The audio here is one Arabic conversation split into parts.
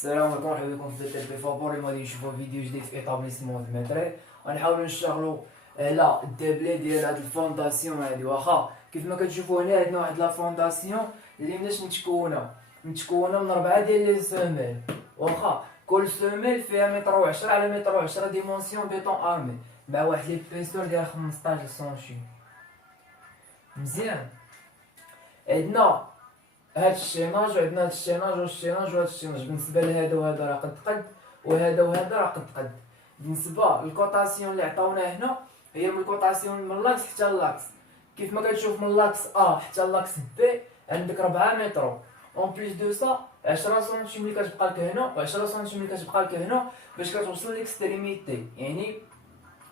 السلام عليكم، مرحبا بكم في بي فابور. اليوم غادي نشوفو فيديو جديد في ايطابليسمون دميتري. غنحاولو نشتغلو على الدبلي ديال هاد الفونداسيون هادي. واخا كيف ما كتشوفو هنا عندنا واحد لا فونداسيون اللي مناش متكونه من 4 ديال لي سوميل. واخا كل سوميل فيها متر و 10 على متر و 10 ديمونسيون بيطون ارمي مع واحد ليبيسور ديال 15 سنتيم. مزيان، عندنا هاد الشيناج وعندنا هاد الشيناج والشيناج وهاد الشيناج. بالنسبه لهذا وهذا راه قد وهذا وهذا راه قد. بالنسبه للكوطاسيون اللي عطاونا هنا هي من الكوطاسيون من لاكس حتى اللاكس. كيف ما كتشوف من لاكس ا حتى اللاكس بي عندك 4 متر. اون بليس دو سا 10 سنتيم اللي كتبقى لك هنا و10 سنتيم اللي كتبقى لك هنا باش كتوصل ليكستريميتي، يعني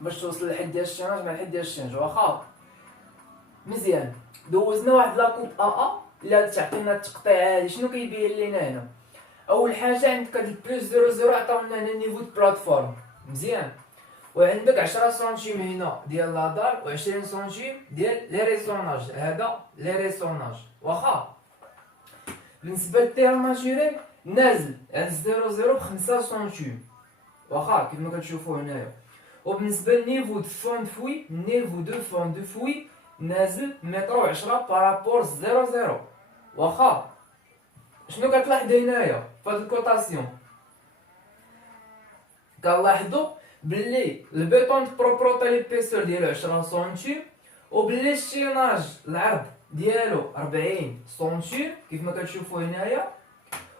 باش توصل للحد ديال الشيناج مع الحد ديال الشيناج. واخا مزيان، دوزنا واحد لاكوب ا اللي تعطينا التقطيع هادي. شنو كيبين لينا هنا؟ اول حاجه عندك هاد البلوس 00 عطاونا هنا نيفو د بلاتفورم. مزيان، وعندك 10 سنتيم هنا ديال لادار و20 سنتيم ديال لي ريسوناج. هذا لي ريسوناج. واخا بالنسبه للتيرم ناتوريل نازل عند 00 ب 5 سنتيم. واخا كيف ما كتشوفوا هنايا. وبالنسبه للنيفو د فون فوي، نيفو دو فون دو فوي نازل متر و 10 بارابور 00. واخا شنو كتلاحظ هنايا في هاد الكوطاسيون؟ كنلاحظوا بلي البيطون د بروبروتي ليبيسور ديالو 10 سنتيم وبلي الشيناج العرض ديالو 40 سنتيم كيف ما كتشوفوا هنايا،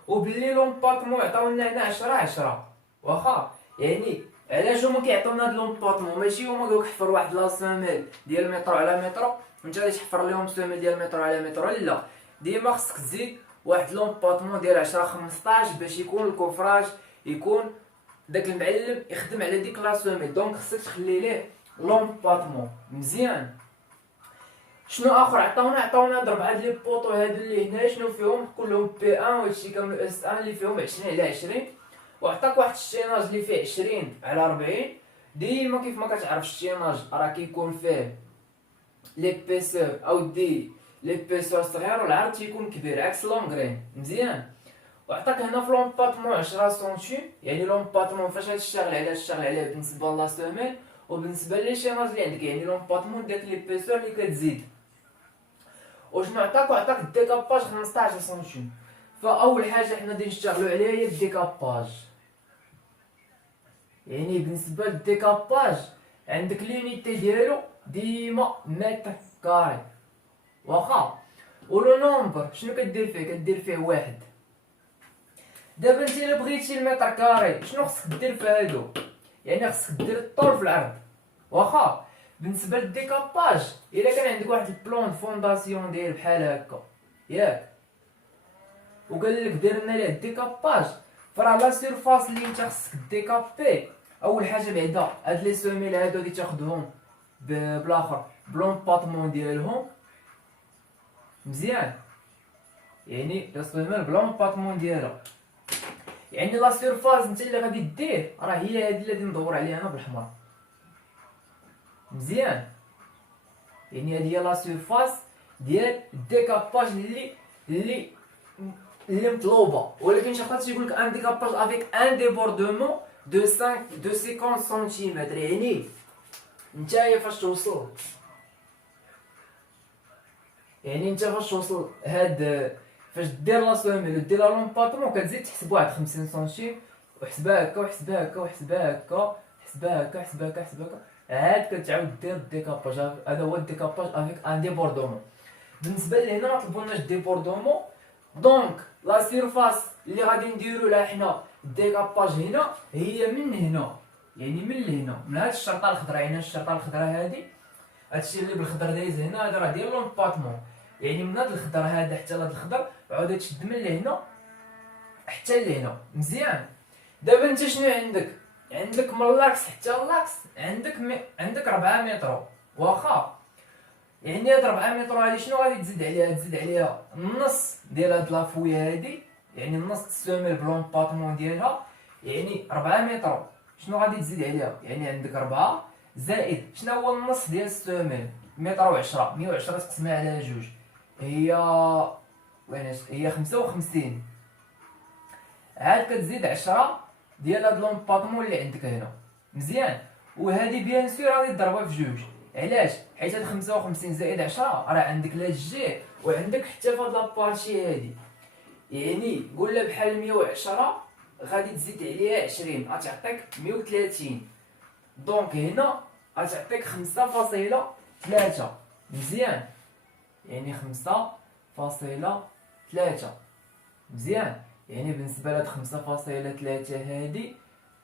وبلي لومباطمون عطاونا هنا 10. واخا يعني علاش هما كيعطيونا هاد لومباطمون؟ ماشي هما قالوك حفر واحد لا سوميل ديال متر على متر وانت غادي تحفر لهم سوميل ديال متر على متر. لا، ديما خصك تزيد واحد لومباطمون ديال 10 15 باش يكون الكفراج يكون داك المعلم يخدم على ديك لا سوميل. دونك خصك تخلي ليه لومباطمون. مزيان، شنو اخر عطاونا هاد 4 لي بوطو هادو اللي هنا. شنو فيهم؟ كلهم بي 1 وهادشي كامل اس 1 اللي فيهم 20 على 20. وعطاك واحد الشيناج اللي فيه 20 على 40. ديما كيف ما كتعرف الشيناج راه كيكون فيه ليبيسور او دي ليبيسور صغير والعرض تيكون كبير عكس لونغرين. مزيان، وعطاك هنا في لومباطمون 10 سنتيم، يعني لومباطمون فاش غتشتغل عليه بالنسبه لا سوميل وبالنسبه لي شيناج اللي عندك، يعني لومباطمون داك ليبيسور اللي كتزيد. وشنو عطاك الديكاباج 15 سنتيم. فاول حاجه حنا غادي نشتغلوا عليها هي الديكاباج. يعني بالنسبه للديكاباج عندك لونيتي ديالو ديما متر كاري. واخا ولو نومبر شنو كدير فيه 1. دابا انت الا بغيتي المتر كاري شنو خصك دير في هادو؟ يعني خصك دير الطول في العرض. واخا بالنسبه للديكاباج الا كان عندك واحد البلون فونداسيون ديال بحال هكا ياك وقال لك دير لنا ليه الديكاباج، فراه لا سيرفاس اللي انت خصك ديكابي اول حاجه بعدا هاد لي سوميل هادو غادي تاخذهم بالاخر بلومباطمون ديالهم. مزيان، يعني لي سوميل بلومباطمون ديالها، يعني لا سيرفاس انت اللي غادي دير راه هي هادي اللي غادي ندور عليها انا بالحمر. مزيان، يعني هادي هي لا سيرفاس ديال الديكاباج اللي مطلوبه. ولكن شي وقت تيقول لك ان ديكاباج افيك ان ديبوردمون دو 50 سنتيمتر. يعني نتايا فاش توصل هاد فاش دير لا سوميل ودير لا لومباطمون كتزيد تحسب واحد 50 سنتيم وحسبها هكا وحسبها هكا وحسبها هكا حسبها هكا حسبها هكا حسبها هكا عاد كتعاود دير الديكاباج. هذا هو الديكاباج افيك ان ديبوردمون. بالنسبه لهنا ما طلبولناش ديبوردمون، دونك لا سيرفاس اللي غادي نديرو لها حنا الديكاباج هنا هي من هنا، يعني من لهنا من هاد الشرطه الخضراء. يعني الشرطه الخضراء هادي هادشي اللي بالخضر دايز هنا هذا راه ديال لومباطمون. يعني من هاد الخضر هذا حتى لهاد الخضر عاود تشد من لهنا حتى لهنا. مزيان، دابا انت شنو عندك من لاكس حتى لاكس عندك 4 متر. واخا يعني هاد 4 متر هادي شنو غادي تزيد عليها النص ديال هاد لافويه هادي، يعني النص السوميل بلومباطمون ديالها يعني 4 متر. شنو غادي تزيد عليها؟ يعني عندك 4 زائد شنو هو النص ديال السوميل متر و10. 110 تقسمها على 2 هي 55. عاد كتزيد 10 ديال هاد لومباطمون اللي عندك هنا، مزيان. وهادي بيان سور غادي تضربها في جوج، علاش؟ حيت هاد 55 زائد 10 راه عندك لا الجي وعندك حتى في هاد لابارتي هادي، يعني قولها بحال 110 غادي تزيد عليها 20 غتعطيك 130. دونك هنا غتعطيك 5.3، مزيان، يعني 5.3 مزيان. يعني بالنسبه لهاد 5.3 هادي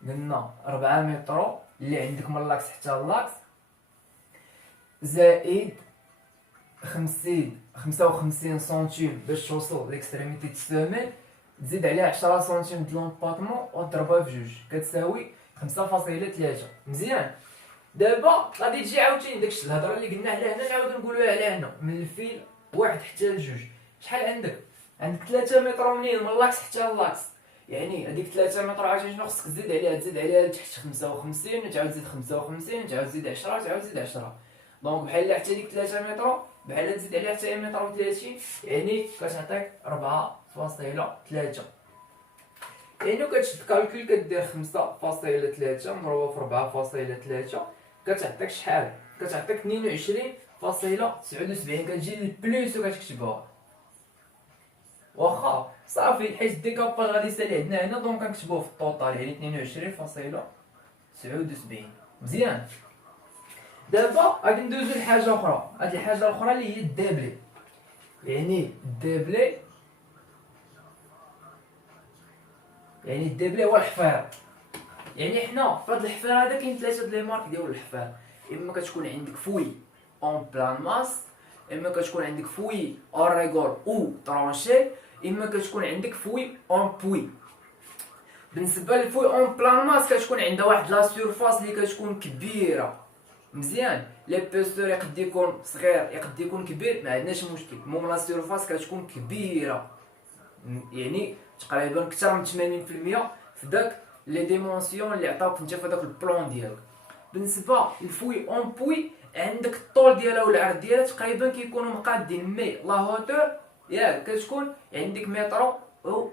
قلنا 4 متر اللي عندك من لاكس حتى لاكس، زائد 55 سنتيم باش توصل ليكستريميتي السوميل، تزيد عليها 10 سنتيم د لومباطمون وتضربها في جوج كتساوي 5.3، مزيان. دابا غادي تجي عاوتاني داكشي الهضره اللي قلنا على هنا نعاودو نقولوها على هنا، من الفيل واحد حتى لجوج شحال عندك؟ عندك 3 متر منين من لاكس حتى لاكس، يعني هذيك 3 متر عاوتاني شنو خصك تزيد عليها لتحت 55 وتعاود تزيد 55 تعاود تزيد 10 تعاود تزيد 10. دونك بحال حتى ديك 3 متر بحال تزيد عليها حتى متر و30، يعني كتعطيك 4.3. يعني كتشد كالكول كدير 5.3 مضروبه في 4.3 كتعطيك شحال؟ كتعطيك 22.79. كتجي للبلوس وكتكتبها واخا صافي، حيت الديكاباج غادي يسالي عندنا هنا، دونك كنكتبوه في الطوطال يعني 22.79، مزيان. دابا غادي ندوزو لحاجه اخرى، هاد الحاجه الاخرى اللي هي الدابلي. يعني الدابلي هو الحفير. يعني حنا في هاد الحفير هذا كاين 3 لي مارك ديال الحفير، اما كتكون عندك فوي اون بلان ماس، اما كتكون عندك فوي اون ريغول او طرونشي، اما كتكون عندك فوي اون بوي. بالنسبه للفوي اون بلان ماس كتكون عندها واحد لا سيرفاس اللي كتكون كبيره، مزيان. ليبيسور يقد يكون صغير يقد يكون كبير، ما عندناش مشكل، المهم لا سيرفاس كتكون كبيره، يعني تقريبا اكثر من 80% في داك لي ديمونسيون اللي عطاوك انت في داك البلان ديالك. بالنسبه للفوي اون بوي عندك الطول ديالها والعرض ديالها تقريبا كيكونوا مقادين، مي لا هوتور ياك كتكون عندك متر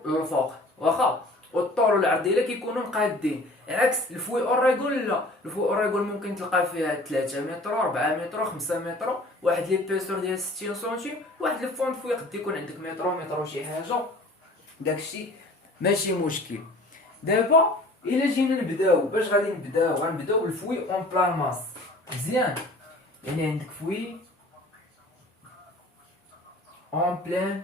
للفوق واخا، والطول والعرض ديالها كيكونوا مقادين، عكس الفوي اوريغول لا، الفوي اوريغول ممكن تلقى فيها 3 متر 4 متر 5 متر، واحد لي بيسور ديال 60 سنتيم، واحد لي فون فوي يقد يكون عندك متر وشي حاجه، داكشي ماشي مشكل. دابا الا جينا نبداو باش غادي غنبداو بالفوي اون بلان ماس، مزيان. يعني عندك فوي اون بلان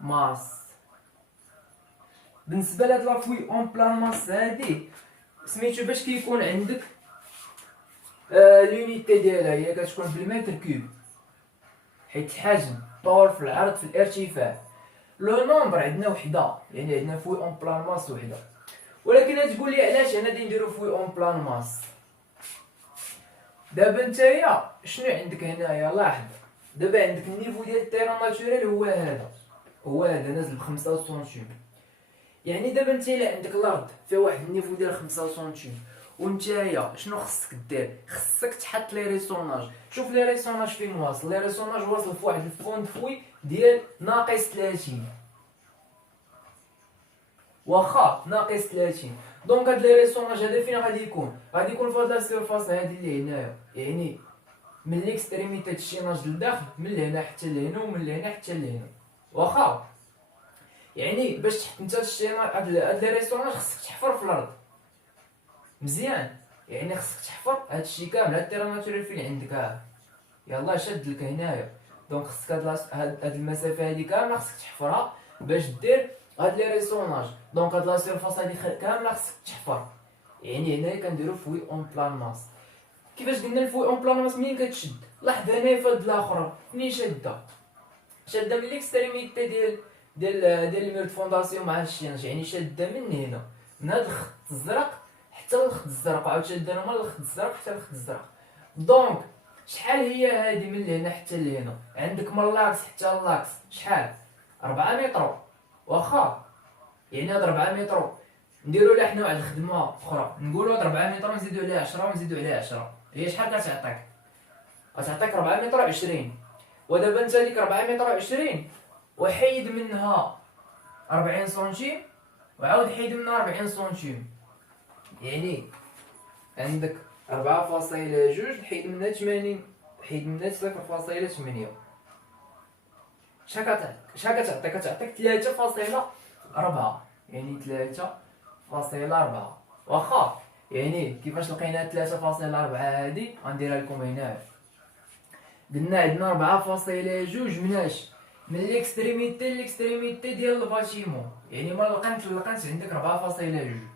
ماس. بالنسبه لهاد لافوي اون بلان ماس هادي سميتو باش كيكون عندك لونيتي ديالها هي كتكون بالمتر كوب، حيت الحجم الطول في العرض في الارتفاع. لو نومبر عندنا وحده، يعني عندنا فوي اون بلان ماس وحده. ولكن غتقول لي علاش هنا غادي نديرو فوي اون بلان ماس؟ دابا نتايا شنو عندك هنايا؟ لاحظ دابا عندك النيفو ديال التيران ناتوريل هو هذا نازل ب5 سنتيم. يعني دابا نتايا عندك الارض فيها واحد النيفو ديال 5 سنتيم، ونتايا شنو خصك دير؟ خصك تحط لي ريسوناج. شوف لي ريسوناج فين واصل، لي ريسوناج واصل في واحد الفون فوي ديال ناقص 30 واخا ناقص 30. دونك هاد لي ريسوناج هذا فين غادي يكون؟ غادي يكون في هاد لا سيرفاس هادي اللي هنايا، يعني من ليكستريميتي الشيناج للداخل، من لهنا حتى لهنا ومن لهنا حتى لهنا واخا. يعني باش تحط نتا الشيناج هاد لي ريسوناج خصك تحفر في الارض، مزيان. يعني خصك تحفر هادشي كامل، هاد التيران ناتوريل فين عندك يلاه شاد لك هنايا. دونك خصك هاد المسافه هادي كامله خصك تحفرها باش دير هاد لي ريسوناج. دونك هاد لا سيرفاس هادي كامله خصك تحفر، يعني هنايا كنديرو فوي اون بلان ماس. كيفاش قلنا الفوي اون بلان ماس منين كتشد؟ لاحظ هنايا في هاد الاخر منين شاده من ليكستريميتي ديال المير فونداسيون مع الشينج، يعني شاده من هنا من هاد الخط الزرق حتى للخط الزرق، وعاود شاده من الخط الزرق حتى للخط الزرق. دونك شحال هي هادي من لهنا حتى لهنا؟ عندك من لاكس حتى لاكس شحال؟ 4 متر واخا. يعني هاد 4 متر نديرو لها حنا واحد الخدمه اخرى، نقولو هاد 4 متر نزيدو عليها 10 ونزيدو عليها 10، هي شحال كتعطيك؟ غتعطيك 4 متر 20. ودابا انت ديك 4 متر 20 وحيد منها 40 سنتيم وعاود حيد منها 40 سنتيم، يعني عندك 4.2 حيد منها 80، حيد منها 0.8. شحال كتعطيك؟ كتعطيك 3.4، يعني 3.4. واخا يعني كيفاش لقينا 3.4 هادي غنديرها لكم هنا. قلنا عندنا 4.2 مناش من ليكستريميتي ليكستريميتي ديال الباتيمون، يعني ما لقيت عندك 4.2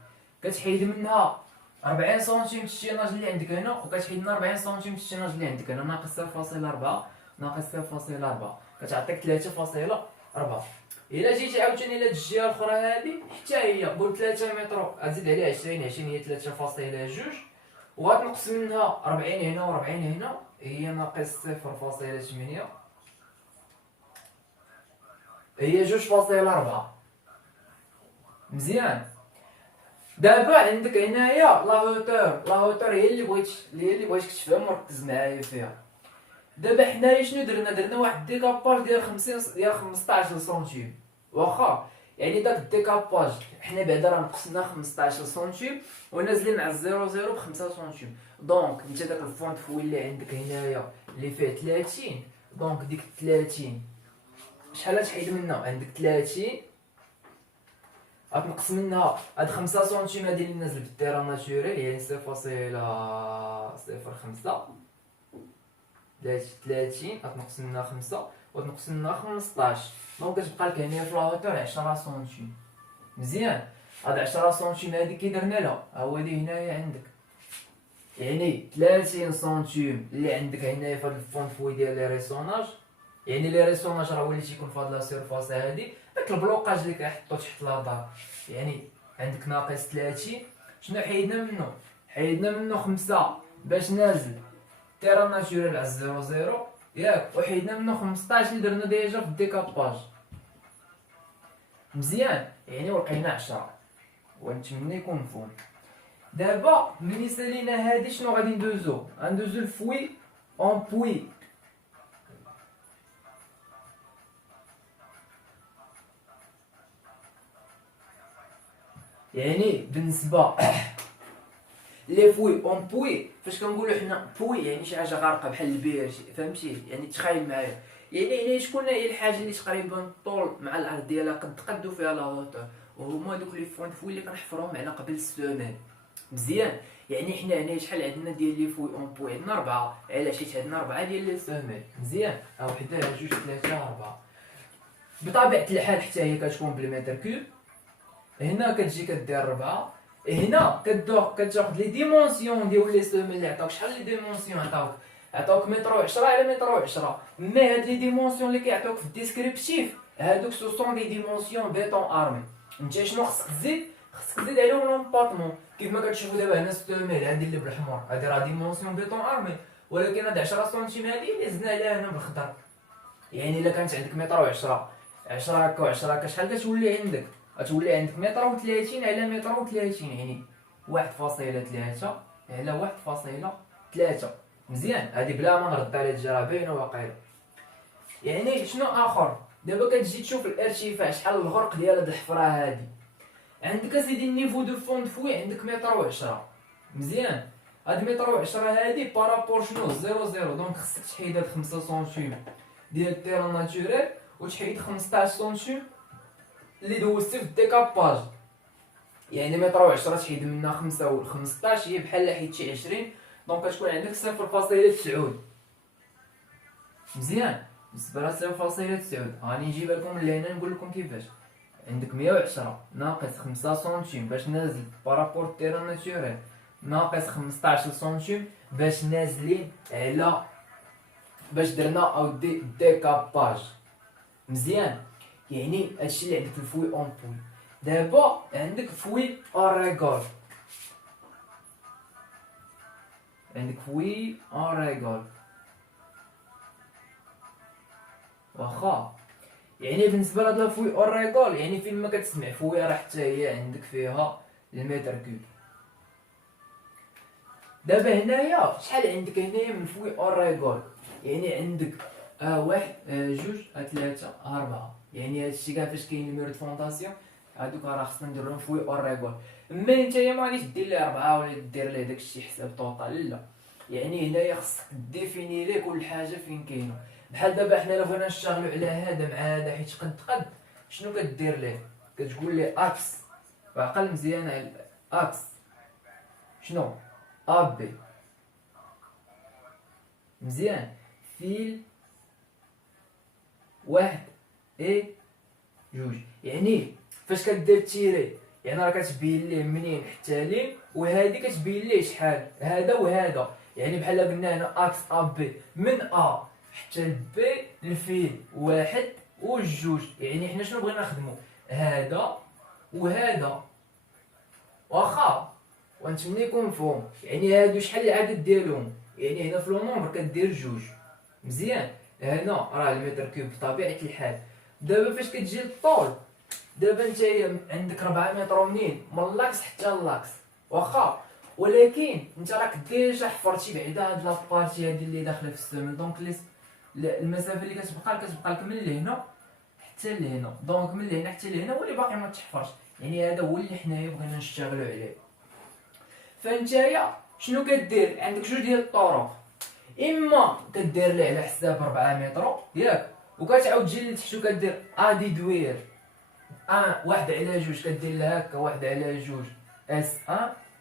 كتحيد منها 40 سنتيم الشيناج اللي عندك هنا، وكتحيد منها 40 سنتيم الشيناج اللي عندك هنا، ناقص 0.4 ناقص 0.4 كتعطيك 3.4. الا جيتي عاوتاني لهاد الجهه الاخرى هادي حتى هي قول 3 متر، غتزيد عليها 20 هي 3.2 وغتنقص منها 40 هنا و 40 هنا هي ناقص 0.8 هي 2.4. مزيان. دابا عندك هنايا لا هوتور هي اللي بغيتك تفهم وركز معايا فيها. دابا حنايا شنو درنا واحد ديكاباج ديال 15 سنتيم، واخا يعني داك الديكاباج حنا بعدا راه نقصنا 15 سنتيم ونازلين على 0 ب 5 سنتيم. دونك انت داك الفونت فوي اللي عندك هنايا اللي فيه 30، دونك ديك 30 شحال تحيد منها؟ عندك 30 غتنقص منها هاد 5 سنتيم هادي اللي نازل بالتيرا ناتوريل يعني 0.05 30 غتنقص منها 5 وتنقص منها 15، دونك كتبقى لك هنا في لاهوتور 10 سنتيم. مزيان. هاد 10 سنتيم هادي كي درنا لها ها هو هادي هنايا عندك، يعني 30 سنتيم اللي عندك هنايا في هاد الفونت فوي ديال لي ريسوناج، يعني لي ريسوناج راه هو اللي تيكون في هاد لا سيرفاس هادي، داك البلوكاج اللي كيحطو تحت لادار، يعني عندك ناقص 30. شنو حيدنا منه؟ حيدنا منه 5 باش نازل تيرا ناتوريل على 0 ياك، وحيدنا منه 15 اللي درنا ديجا في الديكاباج. مزيان، يعني ولقينا 10 ونتمنى يكون مفهوم. دابا ملي سالينا هادي شنو غادي ندوزو؟ غندوزو الفوي اون بوي. يعني بالنسبه لي فوي اون بوي، فاش كنقولوا حنا بوي يعني شي حاجه غارقه بحال البير، فهمتي؟ يعني تخيل معايا، يعني شكون هي الحاجه اللي تقريبا الطول مع العرض ديالها قد وفيها لا هوتور، وهما دوك لي فوي فوي اللي كنحفروهم على قبل السومان. مزيان. يعني حنا هنا شحال عندنا ديال لي فوي اون بوي؟ عندنا 4. علاش؟ حيت عندنا 4 ديال لي سومان. مزيان. ها وحده 2 3 4. بطبيعه الحال حتى هي كتكون بالمتر كوب. هنا كتجي كدير 4. هنا كتاخد لي ديمونسيون ديال لي سومين اللي عطاوك. شحال لي ديمونسيون عطاوك متر و 10 على متر و 10. مي هاد لي ديمونسيون اللي كيعطيوك في الديسكريبتيف هادوك سو سون دي ديمونسيون بيتون ارمي. انت شنو خصك تزيد؟ خصك تزيد عليهم لومباطمون. كيف ما كتشوفوا دابا هنا السوميل هادي اللي بالحمر هادي راه ديمونسيون بيتون ارمي، ولكن هاد 10 سنتيم هادي اللي زدنا عليها هنا بالخضر. يعني الا كانت عندك متر و 10 هكا و 10 هكا شحال كتولي عندك؟ غتولي عندك متر و 30 على متر و 30، يعني 1.3 على 1.3. مزيان. هادي بلا ما نرد على الجرا باينه واقيلا. يعني شنو اخر؟ دابا كتجي تشوف الارتفاع شحال الغرق ديال هاد الحفره هادي. عندك اسيدي النيفو دو فوند فوي عندك متر و 10. مزيان. هاد متر و 10 هادي بارابور شنو 0 دونك خصك تحيد هاد 5 سنتيم ديال التيرا ناتوريل وتحيد 15 سنتيم اللي دوزتي في الديكاباج. يعني متر و 10 تحيد منها 5 و 15 هي بحال حيدتي 20، دونك كتكون عندك 0.9. مزيان. بالنسبه لها 0.9 غادي نجيبها لكم لهنا نقول لكم كيفاش. عندك 110 ناقص 5 سنتيم باش نازل بارابور التيرا ناتوريل ناقص 15 سنتيم باش نازلين على باش درنا او ديكاباج. مزيان. يعني هادشي اللي عندك في الفوي اون بوي. دابا عندك فوي اوريغول. عندك فوي اوريغول واخا. يعني بالنسبه لهاد الفوي اوريغول يعني فين ما كتسمع فوي راه حتى هي عندك فيها المتر كوب. دابا هنايا شحال عندك هنايا من فوي اوريغول؟ يعني عندك واحد جوج ثلاثة أربعة، يعني هادشي كاع فاش كاين نيميرو د فونداسيون هادوك راه خصنا نديرلهم فوي اور ريغول. اما نتايا ما غاديش دير ليه 4 ولا دير ليه داكشي حساب توطال، لا. يعني هنايا خصك ديفيني ليه كل حاجه فين كاينه. بحال دابا حنا الا بغينا نشتغلوا على هذا مع هذا حيت قد شنو كدير ليه؟ كتقول ليه اكس، وعقل مزيان على اكس شنو ا بي مزيان فيل واحد اي جوج. يعني فاش كدير تيري يعني راه كتبين ليه منين حتى لين، وهادي كتبين ليه شحال هذا وهذا. يعني بحال قلنا هنا اكس ا بي من ا حتى لبي الفيل واحد وجوج. يعني حنا شنو بغينا نخدمو هذا وهذا واخا ونتمنى يكون مفهوم. يعني هادو شحال العدد ديالهم؟ يعني هنا في لو نومبر كدير جوج مزيان. هنا راه المتر كوب بطبيعه الحال. دابا فاش كتجي للطول، دابا نتايا عندك 4 متر منين من اللاكس حتى اللاكس واخا، ولكن انت راك ديجا حفرتي بعدا هاد لابارتي هادي اللي داخله في السمن. دونك المسافه اللي كتبقى لك من لهنا حتى لهنا، دونك من لهنا حتى لهنا هو اللي باقي ما تحفرش. يعني هذا هو اللي حنايا بغينا نشتغلوا عليه. فنتايا شنو كدير؟ عندك جوج ديال الطرق، اما كدير ليه على حساب 4 متر ياك، وكتعاود تجي لتحت وكدير ادي دوير واحد على جوج، كدير لها هكا واحد على جوج اس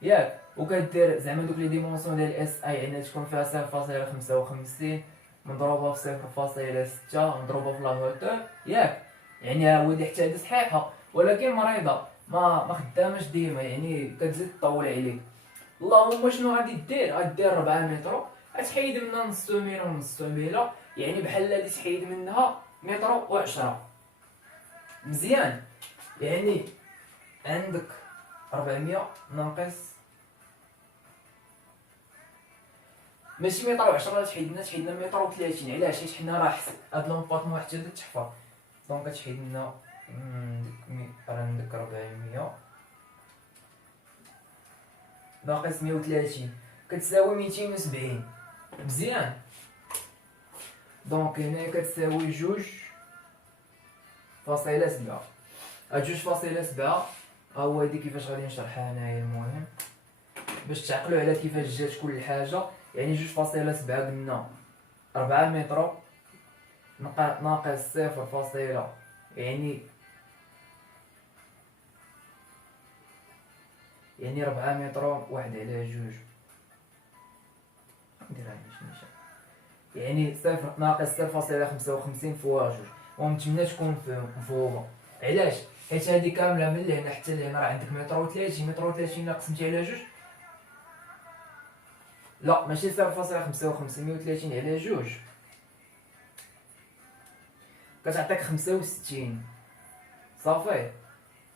ياك، وكدير زعما دوك لي ديمونسيون ديال اس يعني تكون فيها 0.55 مضروبه في 0.6 مضروبه في لا هوتور ياك. يعني ها هو حتى هادي صحيحه ولكن مريضه ما خداماش ديما، يعني كتزيد تطول عليك. اللهم شنو غادي دير؟ غدير 4 متر، غتحيد منها نص ميله ونص ميله، يعني بحال اللي تحيد منها متر و10 مزيان. يعني عندك 400 ناقص ماشي متر و10 تحيدنا متر و30. علاش؟ حيت حنا راه هاد لومباطمون حتى هذا تحفر. دونك كتحيد لنا عندك 400 ناقص 130 كتساوي 270 مزيان. دونك هنا كتساوي 2.7. هاد 2.7 هو هادي كيفاش غادي نشرحها هنايا. المهم باش تعقلوا على كيفاش جات كل حاجه. يعني 2.7 قلنا 4 متر ناقص 0. يعني 4 متر واحد على جوج نديرها باش يعني 0 ناقص 0.55 فوا جوج. ونتمنى تكون مفهومه. علاش؟ حيت هادي كامله من لهنا حتى لهنا راه عندك متر و30. متر و30 الا قسمتي على جوج، لا ماشي 0.55 130 على جوج كتعطيك 65 صافي.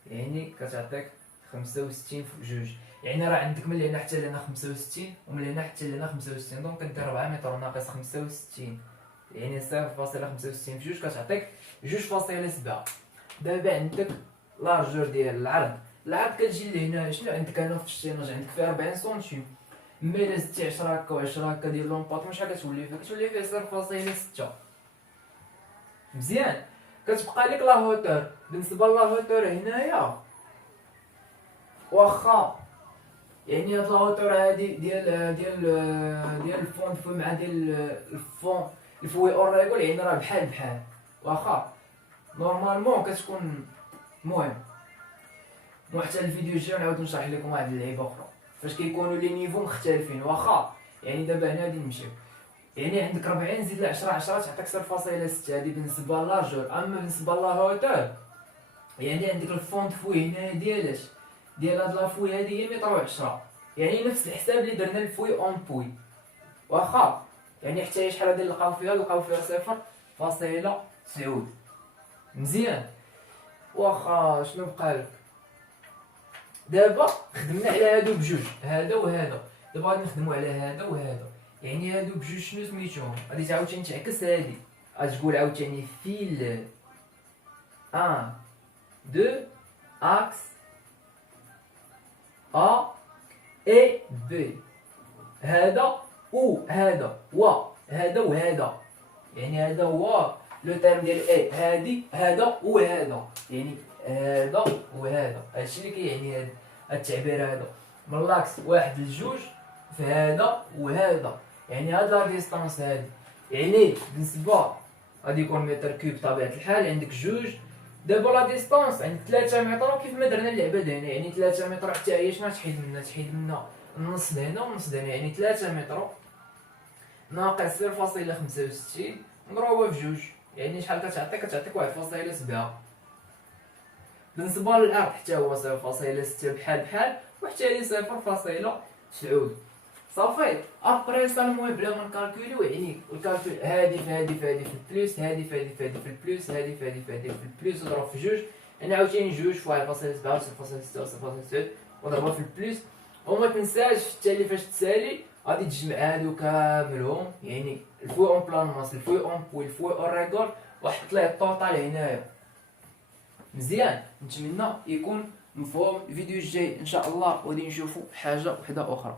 يعني كتعطيك 65 في جوج. يعني راه عندك من هنا حتى لهنا 65 ومن هنا حتى لهنا 65. دونك كدير 4 متر ناقص 65 يعني 0.65 في جوج كتعطيك 2.7. دابا عندك لارجور ديال العرض كتجي لهنا شنو عندك هنا في الشيناج عندك فيه 40 سنتيم. مي الا زدتي 10 هكا و10 هكا ديال لومباطمون شحال كتولي فيها؟ كتولي فيه 0.6 مزيان. كتبقى لك لا هوتور. بالنسبه لا هوتور هنايا واخا يعني هاد لا هوتور هادي ديال الفون فوي مع ديال الفون الفوي اور ريغول، يعني راه بحال واخا نورمالمون كتكون. المهم حتى الفيديو الجاي نعاود نشرح لكم واحد اللعيبه اخرى فاش كيكونوا لي نيفو مختلفين واخا. يعني دابا هنا غادي نمشيو. يعني عندك 40 زيد 10 تعطيك 0.6. هادي بالنسبه لارجور. اما بالنسبه لا هوتور يعني عندك الفون فوي هنا ديال هاد لا فوي هادي هي متر و10. يعني نفس الحساب اللي درنا الفوي اون بوي واخا. يعني حتى هي شحال غادي نلقاو فيها 0.9 مزيان. واخا شنو بقالك؟ دابا خدمنا على هادو بجوج هذا وهذا. دابا غادي نخدمو على هذا وهذا. يعني هادو بجوج شنو سميتهم؟ غادي تعاوتاني تعكس هادي غتقول عاوتاني فيل 1 2 اكس ا اي بي. هذا وهذا وهذا وهذا يعني هذا هو لو تيرم ديال اي، هادي هذا وهذا، يعني هذا وهذا، هادشي اللي كيعني هاد التعبير هذا. من لاكس واحد لجوج في هذا وهذا، يعني هاد لا ديستانس هادي، يعني بالنسبه غادي يكون متر كوب بطبيعه الحال، عندك جوج. دابا لا ديستانس عند 3 متر، كيف ما درنا اللعبه هنا، يعني 3 متر حتى هي شنو تحيد منا النص لهنا والنص لهنا، يعني 3 متر ناقص 0.65 مضروبه في جوج، يعني شحال كتعطيك 1.7. بالنسبه للارض حتى هو 0.6 بحال، وحتى هي 0.9. صافي ابري صا المهم بلا ما نكالكوليو، يعني الكالكول هادي في هادي في هادي في البلوس، هادي في هادي في هادي في البلوس، هادي في هادي في هادي في البلوس، وضرب في جوج، يعني عاوتاني جوج في 1.7 و 0.6 وضربها في البلوس. وما تنساش في التالي فاش تسالي غادي تجمع هادو كاملهم، يعني الفوي اون بلان ماس، الفوي اون بوي، الفوي اون ريكورد، وحط ليه الطوطال هنايا. مزيان، نتمنى يكون مفهوم. الفيديو الجاي ان شاء الله غادي نشوفوا حاجه وحده اخرى.